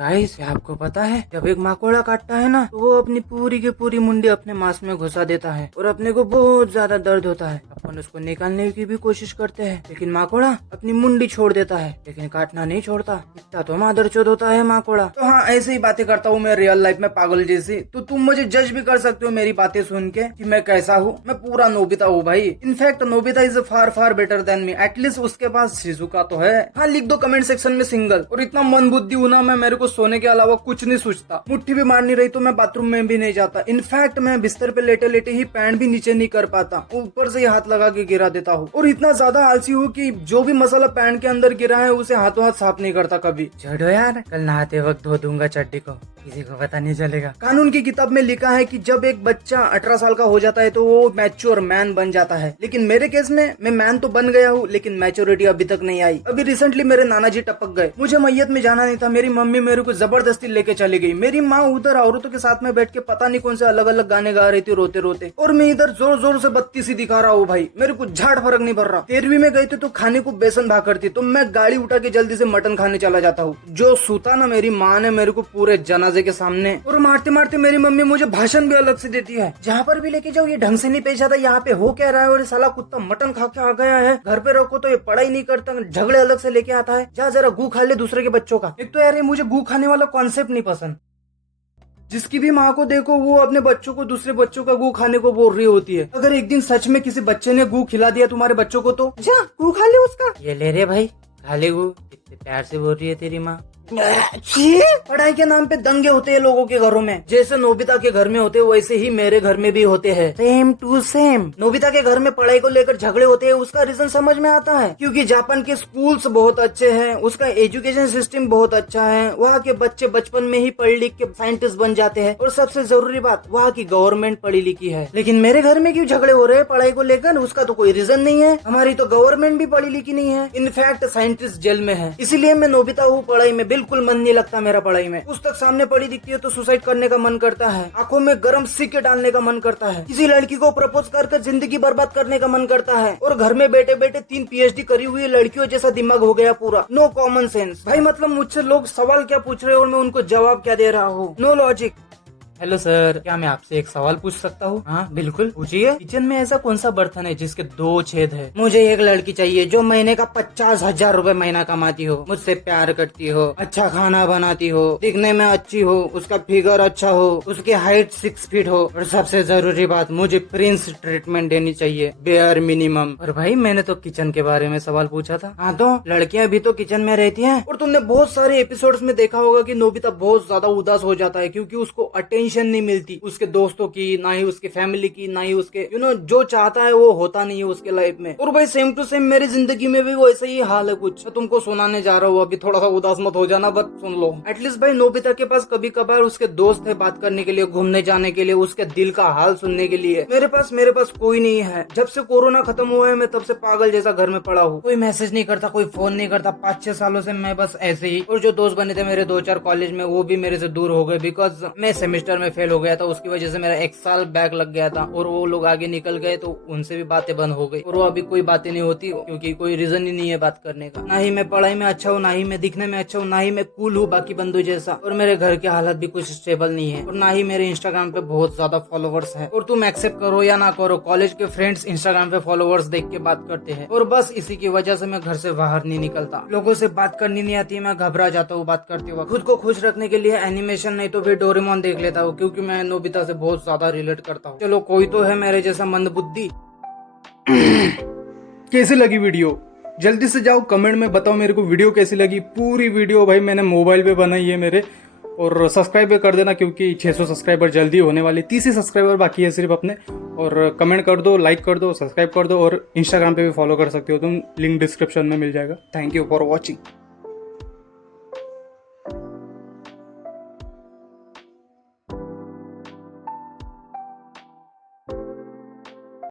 Guys, आपको पता है जब एक माकोड़ा काटता है ना तो वो अपनी पूरी की पूरी मुंडी अपने मांस में घुसा देता है और अपने को बहुत ज्यादा दर्द होता है। अपन उसको निकालने की भी कोशिश करते हैं लेकिन माकोड़ा अपनी मुंडी छोड़ देता है लेकिन काटना नहीं छोड़ता। इतना तो मादरचोद होता है माकोड़ा। तो हाँ, ऐसे ही बातें करता हूँ मैं रियल लाइफ में पागल जैसी। तो तुम मुझे जज भी कर सकते हो मेरी बातें सुन के कि मैं कैसा हूँ। मैं पूरा नोबिता हूँ भाई। In fact Nobita is far far better than me. At least उसके पास शिजुका तो है। हाँ, लिख दो कमेंट सेक्शन में सिंगल। और इतना मन बुद्धि हूँ ना मैं, मेरे को सोने के अलावा कुछ नहीं सोचता। मुट्ठी भी मारनी रही तो मैं बाथरूम में भी नहीं जाता। इनफैक्ट मैं बिस्तर पे लेटे लेटे ही पैंट भी नीचे नहीं कर पाता, ऊपर से ही हाथ लगा के गिरा देता हूँ। और इतना ज्यादा आलसी हूँ कि जो भी मसाला पैंट के अंदर गिरा है उसे हाथों हाथ साफ नहीं करता कभी। छोड़ो यार, कल नहाते वक्त धो दूंगा चड्डी को, किसी को पता नहीं चलेगा। कानून की किताब में लिखा है कि जब एक बच्चा 18 साल का हो जाता है तो वो मैच्योर मैन बन जाता है। लेकिन मेरे केस में मैं मैन तो बन गया हूँ लेकिन मैच्योरिटी अभी तक नहीं आई। अभी रिसेंटली मेरे नाना जी टपक गए। मुझे मैयत में जाना नहीं था, मेरी मम्मी मेरे को जबरदस्ती लेके चली गई। मेरी माँ उधर औरतों के साथ में बैठ के पता नहीं कौन से अलग अलग गाने गा रही थी रोते रोते, और मैं इधर जोर जोर से बत्ती सी दिखा रहा हूँ भाई। मेरे को झाड़ फर्क नहीं पड़ रहा। 13वीं में गए थे तो खाने को बेसन भाकर थी तो मैं गाड़ी उठा के जल्दी से मटन खाने चला जाता हूँ। जो सूता ना मेरी माँ ने मेरे को पूरे जनाजे के सामने, और मारते मारते मेरी मम्मी मुझे भाषण भी अलग से देती है। जहाँ पर भी लेके जाओ ये ढंग से नहीं पेश आता, यहाँ पे हो क्या रहा है, और साला कुत्ता मटन खा के आ गया है। घर पे रखो तो ये पढ़ाई नहीं करता, झगड़े अलग से लेके आता है। जा जरा गू खा ले दूसरे के बच्चों का। एक तो यार ये मुझे गू खाने वाला कॉन्सेप्ट नहीं पसंद। जिसकी भी माँ को देखो वो अपने बच्चों को दूसरे बच्चों का गू खाने को बोल रही होती है। अगर एक दिन सच में किसी बच्चे ने गू खिला दिया तुम्हारे बच्चों को तो जा गू खा ले उसका। ये ले रे भाई, खा ले गू। कितने प्यार से बोल रही है तेरी माँ। पढ़ाई के नाम पे दंगे होते हैं लोगों के घरों में। जैसे नोबिता के घर में होते हैं वैसे ही मेरे घर में भी होते हैं। Same to same. नोबिता के घर में पढ़ाई को लेकर झगड़े होते हैं, उसका रीजन समझ में आता है क्योंकि जापान के स्कूल्स बहुत अच्छे हैं, उसका एजुकेशन सिस्टम बहुत अच्छा है, वहाँ के बच्चे बचपन में ही पढ़ लिख के साइंटिस्ट बन जाते हैं, और सबसे जरूरी बात वहाँ की गवर्नमेंट पढ़ी लिखी है। लेकिन मेरे घर में क्यों झगड़े हो रहे हैं पढ़ाई को लेकर, उसका तो कोई रीजन नहीं है। हमारी तो गवर्नमेंट भी पढ़ी लिखी नहीं है, इनफैक्ट साइंटिस्ट जेल में है। इसीलिए मैं नोबिता हूँ, पढ़ाई में बिल्कुल मन नहीं लगता मेरा। पढ़ाई में पुस्तक सामने पड़ी दिखती है तो सुसाइड करने का मन करता है, आंखों में गर्म सिक्के डालने का मन करता है, किसी लड़की को प्रपोज कर जिंदगी बर्बाद करने का मन करता है, और घर में बैठे बैठे 3 PhD करी हुई लड़कियों जैसा दिमाग हो गया पूरा। नो कॉमन सेंस भाई। मतलब मुझसे लोग सवाल क्या पूछ रहे हैं और मैं उनको जवाब क्या दे रहा हूँ। No logic. हेलो सर, क्या मैं आपसे एक सवाल पूछ सकता हूँ? हाँ बिल्कुल पूछिए। किचन में ऐसा कौन सा बर्तन है जिसके 2 छेद है? मुझे एक लड़की चाहिए जो महीने का 50,000 रुपए महीना कमाती हो, मुझसे प्यार करती हो, अच्छा खाना बनाती हो, दिखने में अच्छी हो, उसका फिगर अच्छा हो, उसकी हाइट 6 फीट हो, और सबसे जरूरी बात मुझे प्रिंस ट्रीटमेंट देनी चाहिए, बेयर मिनिमम। और भाई मैंने तो किचन के बारे में सवाल पूछा था। हाँ तो लड़कियां भी तो किचन में रहती है। और तुमने बहुत सारे एपिसोड्स में देखा होगा कि नोबिता बहुत ज्यादा उदास हो जाता है क्योंकि उसको अटेंशन नहीं मिलती उसके दोस्तों की, ना ही उसके फैमिली की, ना ही उसके जो चाहता है वो होता नहीं है उसके लाइफ में। और भाई सेम टू सेम मेरी जिंदगी में भी वैसे ही हाल है कुछ। तो तुमको सुनाने जा रहा हूँ, अभी थोड़ा सा उदास मत हो जाना, बट सुन लो। एटलीस्ट भाई नोबिता के पास कभी कभार उसके दोस्त है बात करने के लिए, घूमने जाने के लिए, उसके दिल का हाल सुनने के लिए। मेरे पास कोई नहीं है। जब से कोरोना खत्म हुआ है मैं तब से पागल जैसा घर में पड़ा हूँ। कोई मैसेज नहीं करता, कोई फोन नहीं करता। 5-6 सालों से मैं बस ऐसे ही। और जो दोस्त बने थे मेरे 2-4 कॉलेज में वो भी मेरे से दूर हो गए बिकॉज मैं सेमेस्टर में फेल हो गया था। उसकी वजह से मेरा 1 साल बैक लग गया था और वो लोग आगे निकल गए तो उनसे भी बातें बंद हो गई। और वो अभी कोई बातें नहीं होती क्योंकि कोई रीजन ही नहीं है बात करने का। ना ही मैं पढ़ाई में अच्छा हूँ, ना ही मैं दिखने में अच्छा हूँ, ना ही मैं कूल हूँ बाकी बंदों जैसा। और मेरे घर की हालत भी कुछ स्टेबल नहीं है, और ना ही मेरे इंस्टाग्राम पे बहुत ज्यादा फॉलोवर्स है। और तुम एक्सेप्ट करो या ना करो, कॉलेज के फ्रेंड्स इंस्टाग्राम पे फॉलोवर्स देख के बात करते हैं। और बस इसी की वजह से मैं घर से बाहर नहीं निकलता। लोगों से बात करनी नहीं आती, मैं घबरा जाता हूँ बात करते वक्त। खुद को खुश रखने के लिए एनिमेशन नहीं तो फिर डोरेमोन देख लेता हूँ क्योंकि मैं नोबिता से बहुत ज्यादा रिलेट करता हूँ। चलो कोई तो है मेरे जैसा मंदबुद्धि। कैसी लगी वीडियो? जल्दी से जाओ कमेंट में बताओ मेरे को वीडियो कैसी लगी। पूरी वीडियो भाई मैंने मोबाइल पे बनाई है मेरे। और सब्सक्राइब भी कर देना क्योंकि 600 सब्सक्राइबर जल्दी होने वाले। 30 ही सब्सक्राइबर बाकी है सिर्फ अपने। और कमेंट कर दो, लाइक कर दो, सब्सक्राइब कर दो, और इंस्टाग्राम पे भी फॉलो कर सकते हो तुम, लिंक डिस्क्रिप्शन में मिल जाएगा। Thank you for watching.